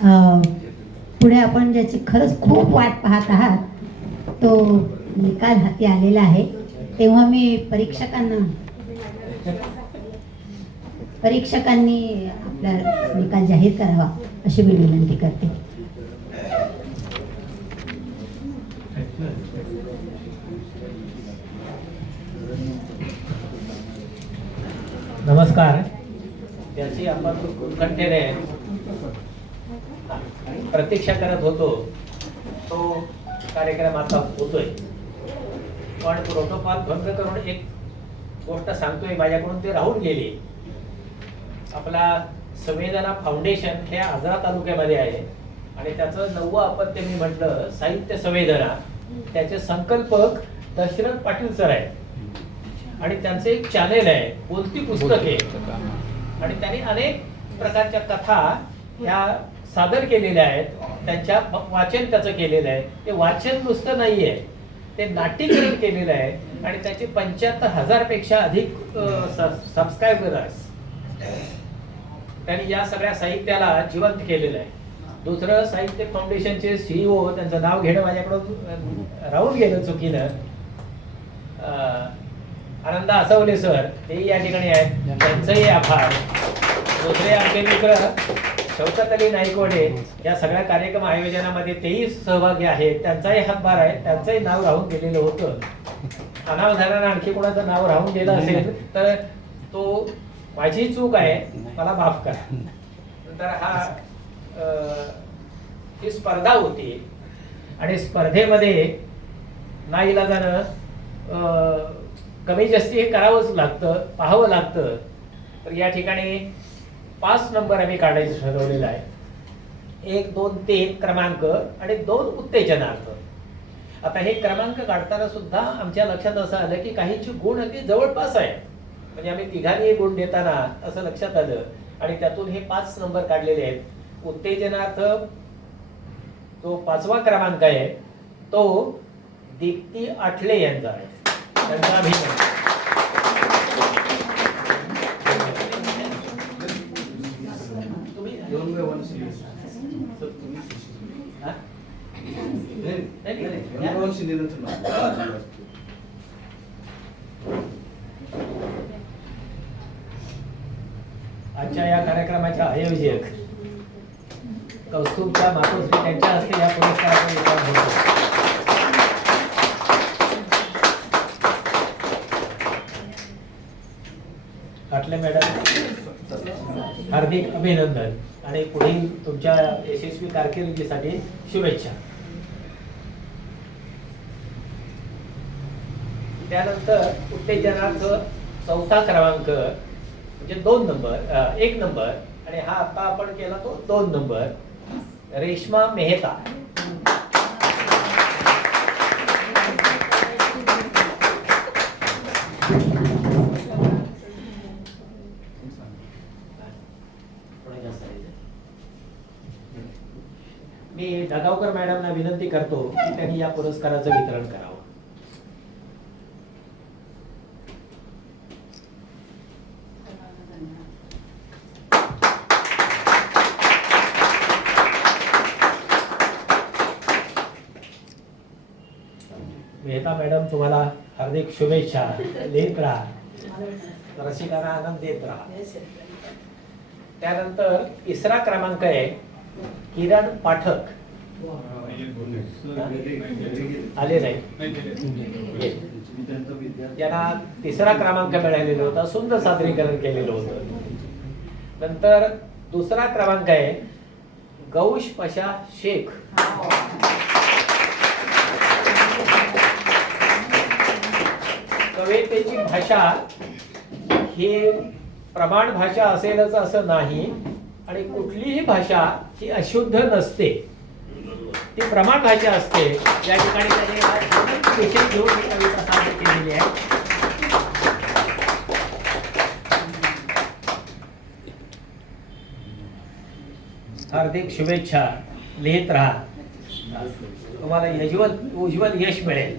पुढे आपण ज्याची खरंच खूप वाट पाहत आहात तो निकाल हाती आलेला आहे, तेव्हा मी परीक्षकांनी आपला निकाल जाहीर करावा अशी मी विनंती करते. नमस्कार. त्याची आपण उत्कंठेने प्रतीक्षा करत होतो तो कार्यक्रम आता होतोय, पण प्रोटोकॉल भंग करून एक गोष्ट सांगतोय माझ्याकडून ते राहून गेली. आपला संवेदना फाउंडेशन हे आजरा तालुक्यामध्ये आहे आणि त्याचं 9वं अपत्य मी म्हटलं साहित्य संवेदना. त्याचे संकल्पक दशरथ पाटील सर आहेत आणि त्यांचं एक चॅनेल आहे बोलती पुस्तके आणि त्यांनी अनेक प्रकारच्या कथा ह्या सादर केलेल्या आहेत. त्यांच्या वाचन त्याचं केलेलं आहे. ते वाचन नुसतं नाहीये, ते नाट्यकरण केलेलं आहे आणि त्याचे 75,000 पेक्षा अधिक सबस्क्रायबर्स त्यांनी या सगळ्या साहित्याला जिवंत केलेलं आहे. दुसरं साहित्य फाउंडेशनचे CEO, त्यांचं नाव घेणं माझ्याकडून राहून गेलं चुकीनं, आनंदा असवले सर हेही या ठिकाणी आहेत, त्यांचंही आभार. दुसरे आमचे मित्र शौकत अली नाईकवाडे या सगळ्या कार्यक्रम आयोजनामध्ये तेही सहभागी आहेत, त्यांचाही हातभार आहे. त्यांचंही नाव राहून गेलेलं होतं. अनावधानानं आणखी कोणाचं नाव राहून गेलं असेल तर तो माझी चूक आहे, मला माफ करा. नंतर ही स्पर्धा होती आणि स्पर्धेमध्ये नाईलाजानं कमी जास्ती हे करावंच लागतं, पाहावं लागतं. तर या ठिकाणी 5 नंबर आम्ही काढायचं ठरवलेलं आहे. 1, 2, 3 क्रमांक आणि 2 उत्तेजनार्थ. आता हे क्रमांक काढताना सुद्धा आमच्या लक्षात असं आलं की काहींची गुण अगदी जवळपास आहे, म्हणजे आम्ही तिघांनी गुण देताना असं लक्षात आलं आणि त्यातून हे 5 नंबर काढलेले आहेत. उत्तेजनार्थ जो 5वा क्रमांक आहे तो दीप्ती आठले यांचा आहे. त्यांचा अभिनंदन. आजच्या या कार्यक्रमाच्या आयोजक कौस्तुभच्या मातोश्री त्यांच्या हस्ते या पुरस्काराचा वितरण होतो. काटले मॅडम हार्दिक अभिनंदन आणि पुढील तुमच्या यशस्वी कारकिर्दीसाठी शुभेच्छा. त्यानंतर उत्तेजनार्थ 4था क्रमांक म्हणजे 2 नंबर 1 नंबर आणि हा आता आपण केला तो 2 नंबर रेश्मा मेहता. मी ढगावकर मॅडमना विनंती करतो की त्यांनी या पुरस्काराचं वितरण करावं. मेहता मॅडम तुम्हाला हार्दिक शुभेच्छा. देत राहा, रसिकांना आनंद देत राहा. त्यानंतर 3रा क्रमांक आहे किरण पाठक. आले नाही, त्यांना 3रा क्रमांक मिळालेला होता. सुंदर सादरीकरण केलेलं होतं. नंतर 2रा क्रमांक आहे गौश पशा शेख. कवितेची भाषा ही प्रमाण भाषा असेलच असं नाही आणि कुठलीही भाषा ही अशुद्ध नसते, ती प्रमाण भाषा असते. या ठिकाणी त्याने विषय घेऊन ही कविता सादर केलेली आहे. हार्दिक शुभेच्छा. लिहित राहा, तुम्हाला उज्ज्वल यश मिळेल.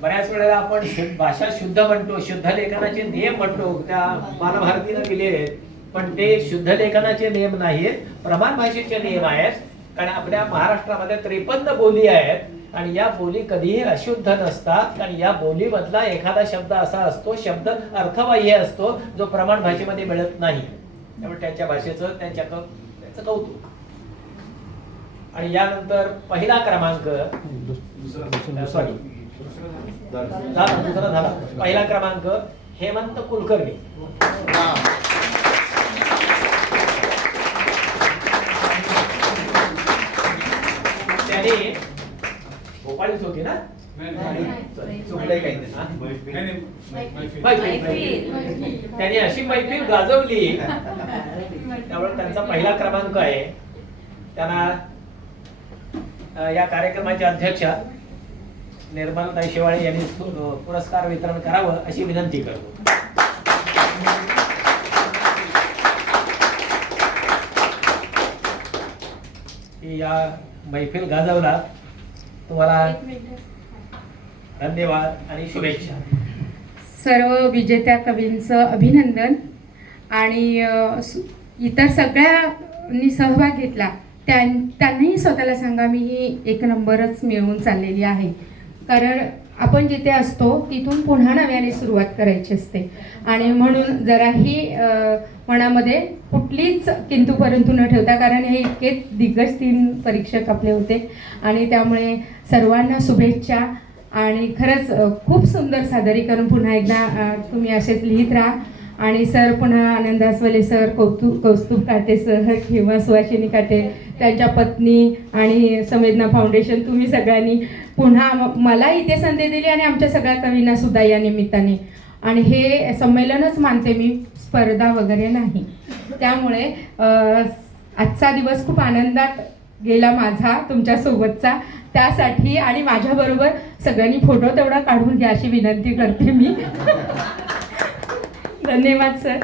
बऱ्याच वेळेला आपण भाषा शुद्ध म्हणतो, शुद्ध लेखनाचे नियम म्हणतो, त्या बालभारतीनं दिले आहेत, पण ते शुद्ध लेखनाचे नियम नाहीत, प्रमाण भाषेचे नियम आहेत. कारण आपल्या महाराष्ट्रामध्ये 53 बोली आहेत आणि या बोली कधीही अशुद्ध नसतात. आणि या बोलीमधला एखादा शब्द असा असतो, शब्द अर्थबाह्य असतो, जो प्रमाण भाषेमध्ये मिळत नाही. त्यामुळे त्यांच्या भाषेचं त्याचं कौतुक. आणि यानंतर पहिला क्रमांक सॉरी दुसरा झाला. पहिला क्रमांक हेमंत कुलकर्णी. त्याने भोपाळीच होती ना, चुकलंय काही त्याने अशी मैफिल गाजवली, त्यामुळे त्यांचा पहिला क्रमांक आहे. त्यांना या कार्यक्रमाच्या अध्यक्षा निर्मलाताई शेवाळे यांनी पुरस्कार वितरण करावं अशी विनंती करतो. या मैफिल गाजवला, तुम्हाला धन्यवाद आणि शुभेच्छा. सर्व विजेत्या कवींचं अभिनंदन. आणि इतर सगळ्यांनी सहभाग घेतला त्यांनाही स्वतःला सांगा, मी ही एक नंबरच मिळवून चाललेली आहे. कारण आपण जिथे असतो तिथून पुन्हा नव्याने सुरुवात करायची असते. आणि म्हणून जराही मनामध्ये कुठलीच किंतु परंतु न ठेवता, कारण हे इतके दिग्गज 3 परीक्षक आपले होते आणि त्यामुळे सर्वांना शुभेच्छा. आणि खरंच खूप सुंदर सादरीकरण. पुन्हा एकदा तुम्ही असेच लिहित राहा. आणि सर पुन्हा आनंद आसवले सर, कौस्तुभ काटे सर किंवा सुहासिनी काटे, त्यांच्या पत्नी आणि संवेदना फाउंडेशन, तुम्ही सगळ्यांनी पुन्हा मला इथे संधी दिली आणि आमच्या सगळ्या कवींना सुद्धा या निमित्ताने. आणि हे संमेलनच मानते मी, स्पर्धा वगैरे नाही. त्यामुळे आजचा दिवस खूप आनंदात गेला माझा तुमच्यासोबतचा. त्यासाठी आणि माझ्याबरोबर सगळ्यांनी फोटो तेवढा काढून घ्या अशी विनंती करते मी. धन्यवाद सर.